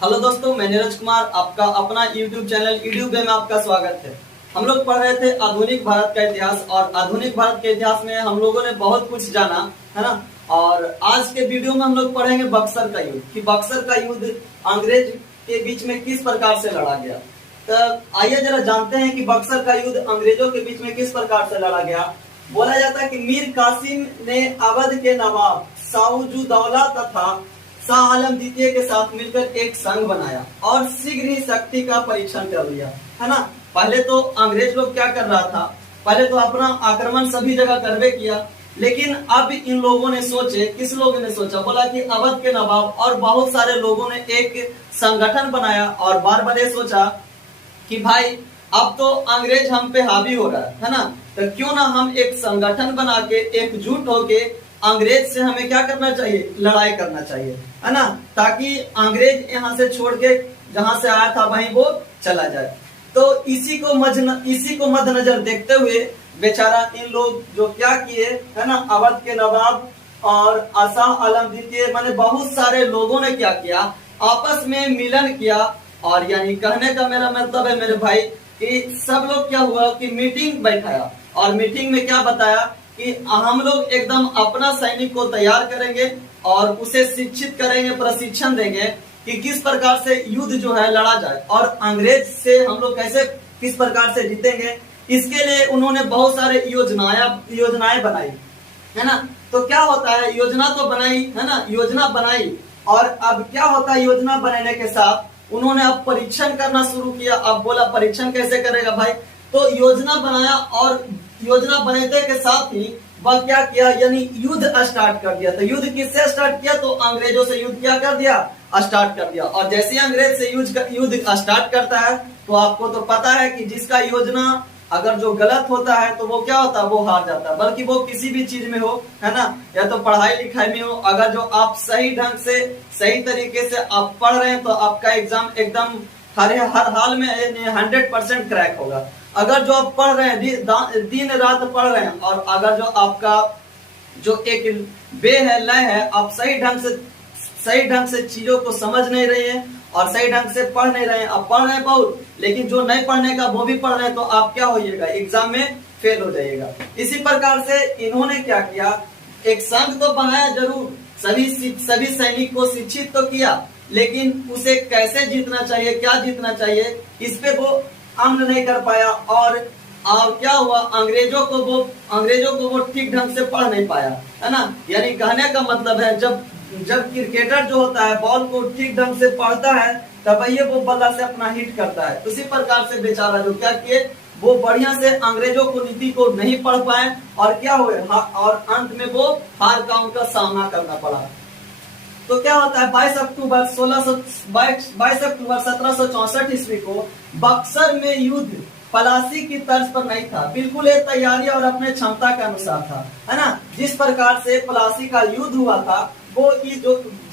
Hello दोस्तों, मैं नीरज कुमार, आपका अपना YouTube चैनल यूट्यूब में आपका स्वागत है। हम लोग पढ़ रहे थे आधुनिक भारत का इतिहास और आधुनिक भारत के इतिहास में हम लोगों ने बहुत कुछ जाना है ना। और आज के वीडियो में हम लोग पढ़ेंगे बक्सर का युद्ध, कि बक्सर का युद्ध अंग्रेज के बीच में किस प्रकार से लड़ा गया। तो आइए जरा जानते हैं कि बक्सर का युद्ध अंग्रेजों के बीच में किस प्रकार से लड़ा गया। बोला जाता है कि मीर कासिम ने अवध के नवाब साउजुद्दौला तथा शाह आलम द्वितीय के साथ मिलकर एक संघ बनाया और शीघ्र ही शक्ति का परीक्षण कर लिया, है ना। पहले तो अंग्रेज लोग क्या कर रहा था, पहले तो अपना आक्रमण सभी जगह करवे किया, लेकिन अब इन लोगों ने सोचे, किस लोगों ने सोचा, बोला कि अवध के नवाब और बहुत सारे लोगों ने एक संगठन बनाया और बार बार सोचा कि भाई अब तो अंग्रेज हम पे हावी हो रहा है ना, तो क्यों ना हम एक संगठन बना के एकजुट होके अंग्रेज से हमें क्या करना चाहिए, लड़ाई करना चाहिए, है ना, ताकि अंग्रेज यहाँ से छोड़ के जहां से आया था वहीं वो चला जाए। तो इसी को मद्देनजर देखते हुए बेचारा इन लोग जो क्या किए, है ना, अवध के नवाब और शाह आलम द्वितीय माने बहुत सारे लोगों ने क्या किया, आपस में मिलन किया। और यानी कहने का मेरा मतलब है मेरे भाई कि सब लोग क्या हुआ कि मीटिंग बैठाया और मीटिंग में क्या बताया कि हम लोग एकदम अपना सैनिक को तैयार करेंगे और उसे शिक्षित करेंगे, प्रशिक्षण देंगे कि किस प्रकार से युद्ध जो है लड़ा जाए और अंग्रेज से हम लोग कैसे किस प्रकार से जीतेंगे। इसके लिए उन्होंने बहुत सारे योजनाएं बनाई, है ना। तो क्या होता है, योजना तो बनाई, है ना, योजना बनाई और अब क्या होता है, योजना बनाने के साथ उन्होंने अब परीक्षण करना शुरू किया। अब बोला परीक्षण कैसे करेगा भाई, तो योजना बनाया और योजना बनाने के साथ ही वह क्या किया, यानी युद्ध स्टार्ट कर दिया। तो युद्ध किससे स्टार्ट किया, तो अंग्रेजों से युद्ध क्या कर दिया, स्टार्ट कर दिया। और जैसे ही अंग्रेज से युद्ध स्टार्ट करता है तो आपको तो पता है कि जिसका योजना अगर जो गलत होता है तो वो क्या होता है, वो हार जाता है। बल्कि वो किसी भी चीज में हो, है ना, या तो पढ़ाई लिखाई में हो, अगर जो आप सही ढंग से सही तरीके से आप पढ़ रहे हैं तो आपका एग्जाम एकदम हर हाल में 100% क्रैक होगा। अगर जो आप पढ़ रहे हैं दिन रात पढ़ रहे हैं और अगर जो आपका जो एक वे है, लय है, आप सही ढंग से चीजों को समझ नहीं रहे हैं और सही ढंग से पढ़ नहीं रहे हैं, आप पढ़ रहे हैं बहुत, लेकिन जो नहीं पढ़ने का वो भी पढ़ रहे हैं, तो आप क्या होइएगा, एग्जाम में फेल हो जाइएगा। इसी प्रकार से इन्होंने क्या किया, एक संघ तो बनाया जरूर, सभी सैनिक को शिक्षित तो किया, लेकिन उसे कैसे जीतना चाहिए, क्या जीतना चाहिए, इस पे वो अमल नहीं कर पाया। और क्या हुआ, अंग्रेजों को वो ठीक ढंग से पढ़ नहीं पाया, है ना। यानी कहने का मतलब है जब क्रिकेटर जो होता है बॉल को ठीक ढंग से पढ़ता है तब ये वो बल्ला से अपना हिट करता है। उसी प्रकार से बेचारा जो क्या किए, वो बढ़िया से अंग्रेजों को नीति को नहीं पढ़ पाए और क्या हुए, और अंत में वो हार का उनका सामना करना पड़ा। तो क्या होता है, 22 अक्टूबर 1764 ईस्वी को बक्सर में युद्ध पलासी की तर्ज पर नहीं था, बिल्कुल एक तैयारी और अपने क्षमता के अनुसार था, है ना। जिस प्रकार से पलासी का युद्ध हुआ था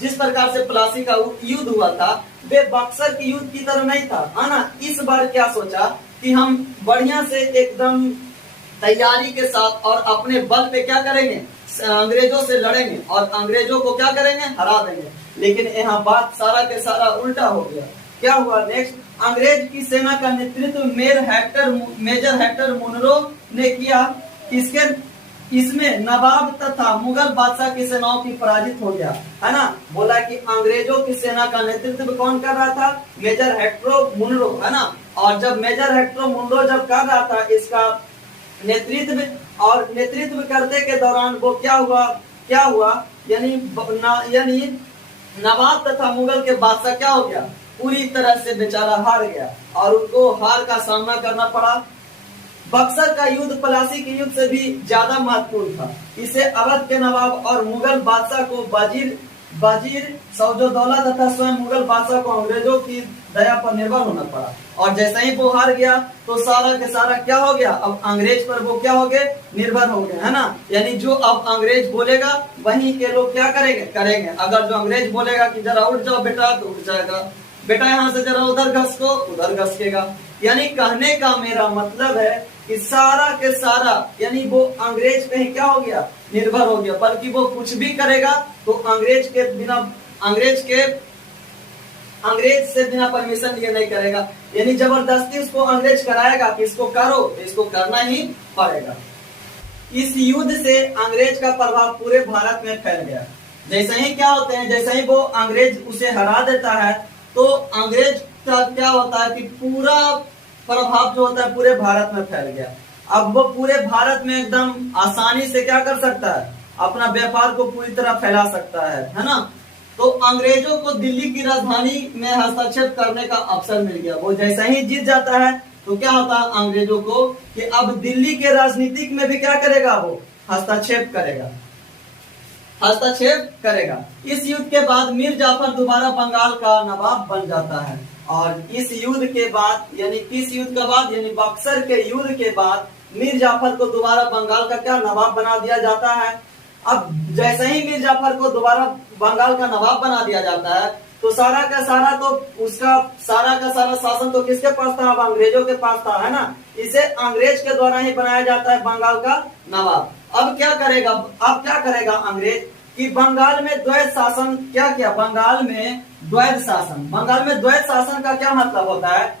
जिस प्रकार से पलासी का युद्ध हुआ था वे बक्सर की युद्ध की तरह नहीं था, है ना। इस बार क्या सोचा कि हम बढ़िया से एकदम तैयारी के साथ और अपने बल पे क्या करेंगे, अंग्रेजों से लड़ेंगे और अंग्रेजों को क्या करेंगे, हरा देंगे। लेकिन यहाँ बात सारा के सारा उल्टा हो गया। क्या हुआ नेक्स्ट, अंग्रेज की सेना का नेतृत्व मेजर हेक्टर मुनरो ने किया। इसमें नवाब तथा मुगल बादशाह की सेनाओं की पराजित हो गया, है ना। बोला कि अंग्रेजों की सेना का नेतृत्व कौन कर रहा था, मेजर हेक्टर मुनरो, है ना। और जब मेजर हेक्टर मुनरो जब कर रहा था इसका नेतृत्व करने के दौरान वो क्या हुआ, यानी नवाब तथा मुगल के बादशाह क्या हो गया, पूरी तरह से बेचारा हार गया और उनको हार का सामना करना पड़ा। बक्सर का युद्ध पलासी के युद्ध से भी ज्यादा महत्वपूर्ण था। इसे अवध के नवाब और मुगल बादशाह को बाजीर सौजोदौला तथा स्वयं मुगल बादशाह को अंग्रेजों की दया पर निर्भर होना पड़ा। और जैसे ही वो हार गया तो सारा के सारा क्या हो गया, अब अंग्रेज पर वो क्या हो गए, निर्भर हो गए, है ना। यानी जो अब अंग्रेज बोलेगा वही के लोग क्या करेंगे। अगर जो अंग्रेज बोलेगा कि जरा उठ जाओ बेटा, तो उठ जाएगा, बेटा यहाँ से जरा उधर घसको, उधर घसकेगा। यानी कहने का मेरा मतलब है कि सारा के सारा यानी वो अंग्रेज पे ही क्या हो गया, निर्भर हो गया। बल्कि वो कुछ भी करेगा तो अंग्रेज के अंग्रेज से बिना परमिशन लिए नहीं करेगा, यानी जबरदस्ती उसको अंग्रेज कराएगा कि इसको करो, तो इसको करना ही पड़ेगा। इस युद्ध से अंग्रेज का प्रभाव पूरे भारत में फैल गया। जैसे ही क्या होते हैं, जैसे ही वो अंग्रेज उसे हरा देता है, तो अंग्रेज का क्या होता है कि पूरा प्रभाव जो होता है पूरे भारत में फैल गया। अब वो पूरे भारत में एकदम आसानी से क्या कर सकता है, अपना व्यापार को पूरी तरह फैला सकता है ना। तो अंग्रेजों को दिल्ली की राजधानी में हस्तक्षेप करने का अवसर मिल गया। वो जैसा ही जीत जाता है तो क्या होता है अंग्रेजों को कि अब दिल्ली के राजनीतिक में भी क्या करेगा, वो हस्तक्षेप करेगा, हस्तक्षेप करेगा। इस युद्ध के बाद मीर जाफर दोबारा बंगाल का नवाब बन जाता है। और इस युद्ध के बाद, यानी किस युद्ध के बाद, यानी बक्सर के युद्ध के बाद मीर जाफर को दोबारा बंगाल का क्या नवाब बना दिया जाता है। अब जैसे ही मीर जाफर को दोबारा बंगाल का नवाब बना दिया जाता है, तो सारा का सारा तो उसका सारा का सारा शासन तो किसके पास था, अब अंग्रेजों के पास था, है ना। इसे अंग्रेज के द्वारा ही बनाया जाता है बंगाल का नवाब। अब क्या करेगा अंग्रेज कि बंगाल में द्वैत शासन क्या किया, बंगाल में द्वैत शासन का क्या मतलब होता है,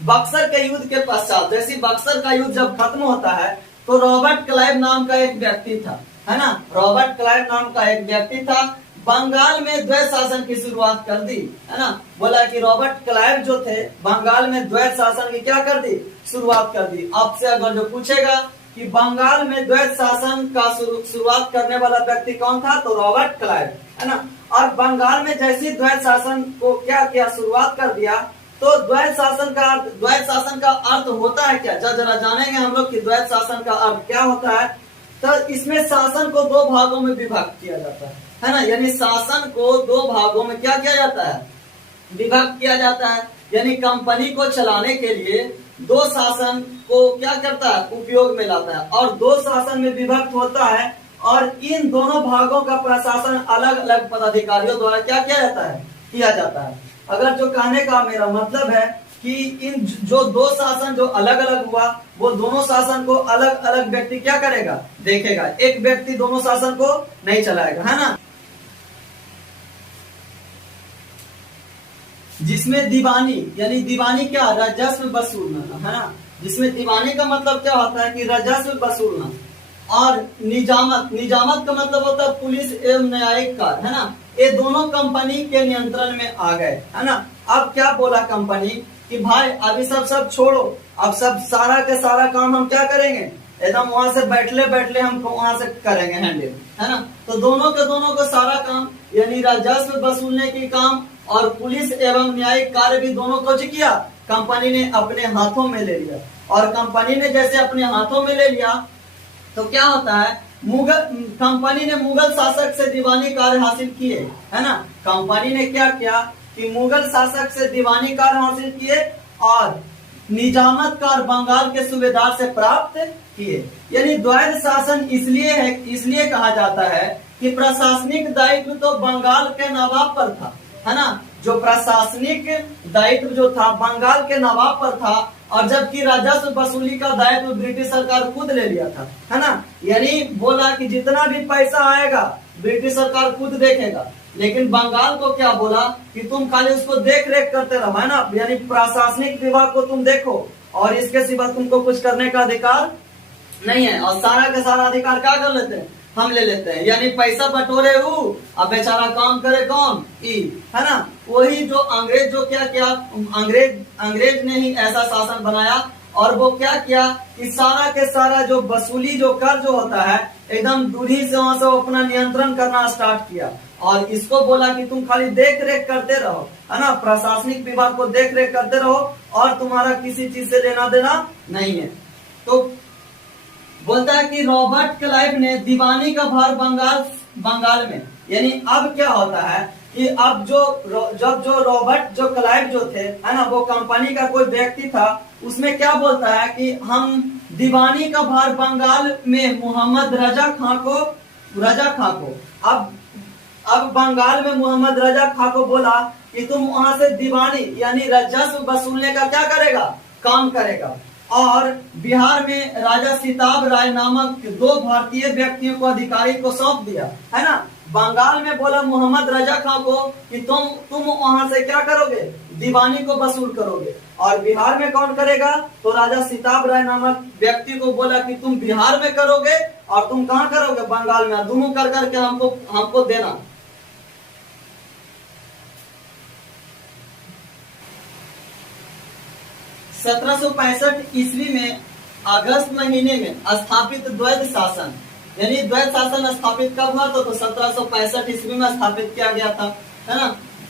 बक्सर के युद्ध के पश्चात, जैसे बक्सर का युद्ध जब खत्म होता है तो रॉबर्ट क्लाइव नाम का एक व्यक्ति था, है ना, रॉबर्ट क्लाइव नाम का एक व्यक्ति था, बंगाल में द्वैत शासन की शुरुआत कर दी, है ना। बोला कि रॉबर्ट क्लाइव जो थे बंगाल में द्वैत शासन की क्या कर दी, शुरुआत कर दी। आपसे अगर जो पूछेगा कि बंगाल में द्वैत शासन का शुरुआत करने वाला व्यक्ति कौन था, तो रॉबर्ट क्लाइव, है ना। और बंगाल में जैसे द्वैत शासन को क्या किया, शुरुआत कर दिया, तो द्वैत शासन का अर्थ होता है क्या, जरा जानेंगे हम लोग कि द्वैत शासन का अर्थ क्या होता है। तो इसमें शासन को दो भागों में विभक्त किया जाता है ना, यानी शासन को दो भागों में क्या किया जाता है, विभक्त किया जाता है। यानी कंपनी को चलाने के लिए दो शासन को क्या करता है, उपयोग में लाता है, और दो शासन में विभक्त होता है, और इन दोनों भागों का प्रशासन अलग अलग पदाधिकारियों द्वारा क्या किया जाता है, किया जाता है। अगर जो कहने का मेरा मतलब है कि इन जो दो शासन जो अलग अलग हुआ, वो दोनों शासन को अलग अलग व्यक्ति क्या करेगा, देखेगा, एक व्यक्ति दोनों शासन को नहीं चलाएगा, है ना। जिसमें दीवानी, यानी दीवानी क्या, राजस्व वसूलना, है ना, जिसमें दीवानी का मतलब क्या होता है कि राजस्व वसूलना, और निजामत का मतलब होता है पुलिस एवं न्यायिक कार्य, है ना। ये दोनों कंपनी के नियंत्रण में आ गए, है ना। अब क्या बोला कंपनी कि भाई अभी सब छोड़ो, अब सब सारा के सारा काम हम क्या करेंगे, एकदम वहां से बैठले हम वहां से करेंगे हैंडल, है ना। तो दोनों को सारा काम, यानी राजस्व वसूलने की काम और पुलिस एवं न्यायिक कार्य भी दोनों को किया, कंपनी ने अपने हाथों में ले लिया। और कंपनी ने जैसे अपने हाथों में ले लिया तो क्या होता है, कंपनी ने मुगल शासक से दीवानी कार्य हासिल किए, है ना। कंपनी ने क्या किया कि मुगल शासक से दीवानी कार्य हासिल किए और निजामत कार्य बंगाल के सूबेदार से प्राप्त किए। यानी द्वैत शासन इसलिए कहा जाता है कि प्रशासनिक दायित्व तो बंगाल के नवाब पर था, है ना। जो प्रशासनिक दायित्व जो था बंगाल के नवाब पर था, और जबकि राजस्व वसूली का दायित्व ब्रिटिश सरकार खुद ले लिया था, है ना। यानी बोला कि जितना भी पैसा आएगा ब्रिटिश सरकार खुद देखेगा, लेकिन बंगाल को क्या बोला कि तुम खाली उसको देख रेख करते रहो, है ना। यानी प्रशासनिक विभाग को तुम देखो और इसके सिवा तुमको कुछ करने का अधिकार नहीं है, और सारा का सारा अधिकार क्या कर लेते हैं, हम ले लेते हैं। यानी पैसा बटोरे अब बेचारा काम करे कौन, है ना। वही जो अंग्रेज जो क्या किया, अंग्रेज ने ही ऐसा शासन बनाया, और वो क्या किया कि सारा के सारा जो वसूली जो कर जो होता है एकदम दूरी से वहां से अपना नियंत्रण करना स्टार्ट किया, और इसको बोला कि तुम खाली देख रेख करते रहो, है ना, प्रशासनिक विभाग को देख रेख करते रहो और तुम्हारा किसी चीज से लेना देना नहीं है। तो बोलता है कि रॉबर्ट क्लाइव ने दीवानी का भार बंगाल में, यानी अब क्या होता है कि अब जो रॉबर्ट जो क्लाइव जो थे, है ना, वो कंपनी का कोई व्यक्ति था, उसमें क्या बोलता है कि हम दीवानी का भार बंगाल में मोहम्मद रजा खां को अब बंगाल में मोहम्मद रजा खां को बोला कि तुम वहां से दीवानी यानी राजस्व वसूलने का क्या करेगा, काम करेगा। और बिहार में राजा सिताब राय नामक 2 भारतीय व्यक्तियों को अधिकारी को सौंप दिया, है ना। बंगाल में बोला मोहम्मद रजा खां को कि तुम वहां से क्या करोगे, दीवानी को वसूल करोगे। और बिहार में कौन करेगा, तो राजा सिताब राय नामक व्यक्ति को बोला कि तुम बिहार में करोगे और तुम कहां करोगे, बंगाल में। दोनों कर करके हमको देना। 1765 ईस्वी में अगस्त महीने में स्थापित द्वैध शासन, यानी द्वैध शासन स्थापित कब हुआ, तो 1765 ईस्वी में स्थापित किया गया था, है ना।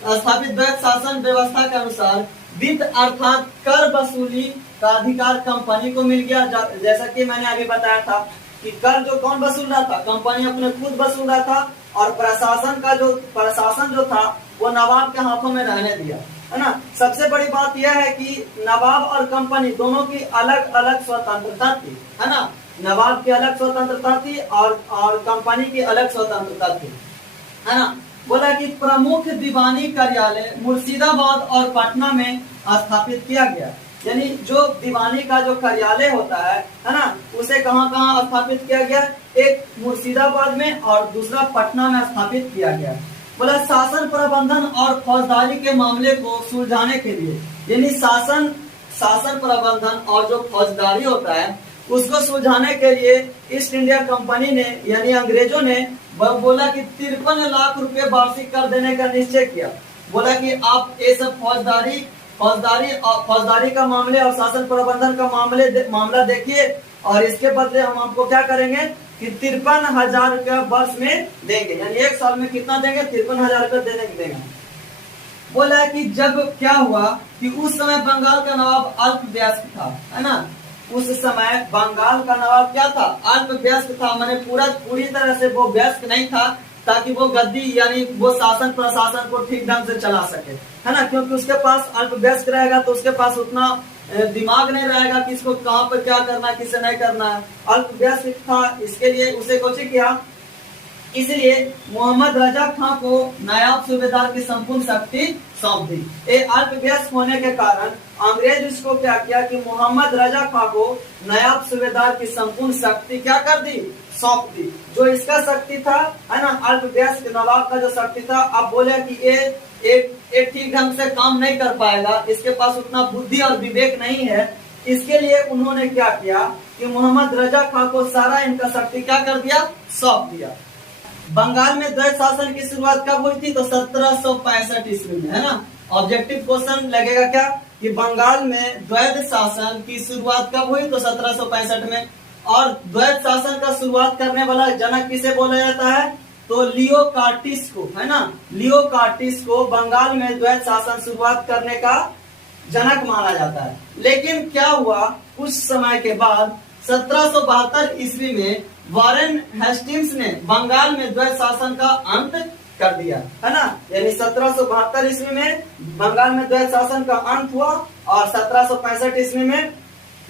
स्थापित द्वैध शासन व्यवस्था के अनुसार वित्त अर्थात कर वसूली का अधिकार कंपनी को मिल गया। जैसा कि मैंने अभी बताया था कि कर जो कौन वसूल रहा था, कंपनी अपने खुद वसूल रहा था। और प्रशासन जो था वो नवाब के हाथों में रहने दिया, है ना। सबसे बड़ी बात यह है कि नवाब और कंपनी दोनों की अलग अलग स्वतंत्रता थी, है ना। नवाब की अलग स्वतंत्रता थी और कंपनी की अलग स्वतंत्रता थी, है ना। बोला कि प्रमुख दीवानी कार्यालय मुर्शिदाबाद और पटना में स्थापित किया गया, यानी जो दीवानी का जो कार्यालय होता है ना, उसे कहाँ कहाँ स्थापित किया गया, एक मुर्शिदाबाद में और दूसरा पटना में स्थापित किया गया। बोला शासन प्रबंधन और फौजदारी के मामले को सुलझाने के लिए, यानी शासन प्रबंधन और जो फौजदारी होता है उसको सुलझाने के लिए ईस्ट इंडिया कंपनी ने यानी अंग्रेजों ने बोला कि 53 लाख रुपए वार्षिक कर देने का निश्चय किया। बोला कि आप ये सब फौजदारी का मामले और शासन प्रबंधन का मामला देखिए और इसके बदले हम आपको क्या करेंगे कि 53,000 रुपया वर्ष में देंगे, यानी 1 साल में कितना देंगे, 53,000 रुपया देंगे। बोला कि जब क्या हुआ कि उस समय बंगाल का नवाब अल्पवयस्क था, है ना। उस समय बंगाल का नवाब क्या था, अल्पवयस्क था, माने पूरी तरह से वो वयस्क नहीं था ताकि वो गद्दी यानी वो शासन प्रशासन को ठीक ढंग से चला सके, है ना। क्योंकि उसके पास अल्पवयस्क रहेगा तो उसके पास उतना दिमाग नहीं रहेगा कि इसको कहाँ पर क्या करना है, किसे नहीं करना है। अल्पवयस्क था, इसके लिए उसे कुछ किया, इसलिए मोहम्मद रजा खां को नायब सूबेदार की संपूर्ण शक्ति सौंप दी। अल्पवयस्क होने के कारण अंग्रेज इसको क्या किया कि मोहम्मद रजा खां को नायब सूबेदार की संपूर्ण शक्ति क्या कर दी, सौंप दी। जो इसका शक्ति था, है ना, अल्पवयस्क नवाब का जो शक्ति था, अब बोले कि ये ठीक ढंग से काम नहीं कर पाएगा, इसके पास उतना बुद्धि और विवेक नहीं है। इसके लिए उन्होंने क्या किया कि मोहम्मद रजा खां को सारा इनका शक्ति क्या कर दिया, सौंप दिया। बंगाल में द्वैध शासन की शुरुआत कब हुई थी, तो 1765 ईस्वी में, है ना। ऑब्जेक्टिव क्वेश्चन लगेगा क्या कि बंगाल में द्वैध शासन की शुरुआत कब हुई, तो 1765 में। और द्वैध शासन का शुरुआत करने वाला जनक किसे बोला जाता है, तो लियो कार्टिस को, है ना। लियो कार्टिस को बंगाल में द्वैध शासन शुरुआत करने का जनक माना जाता है। लेकिन क्या हुआ, कुछ समय के बाद 1772 ईस्वी में वारेन हेस्टिंग्स ने बंगाल में द्वैध शासन का अंत कर दिया, है ना। यानी 1772 ईस्वी में बंगाल में द्वैध शासन का अंत हुआ और 1765 ईस्वी में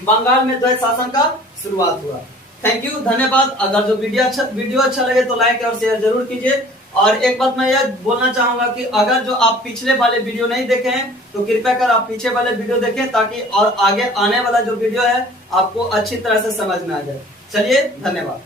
बंगाल में द्वैध शासन का शुरुआत हुआ। थैंक यू, धन्यवाद। अगर जो वीडियो अच्छा लगे तो लाइक और शेयर जरूर कीजिए। और एक बात मैं यह बोलना चाहूंगा कि अगर जो आप पिछले वाले वीडियो नहीं देखे हैं तो कृपया कर आप पीछे वाले वीडियो देखें ताकि और आगे आने वाला जो वीडियो है आपको अच्छी तरह से समझ में आ जाए। चलिए, धन्यवाद।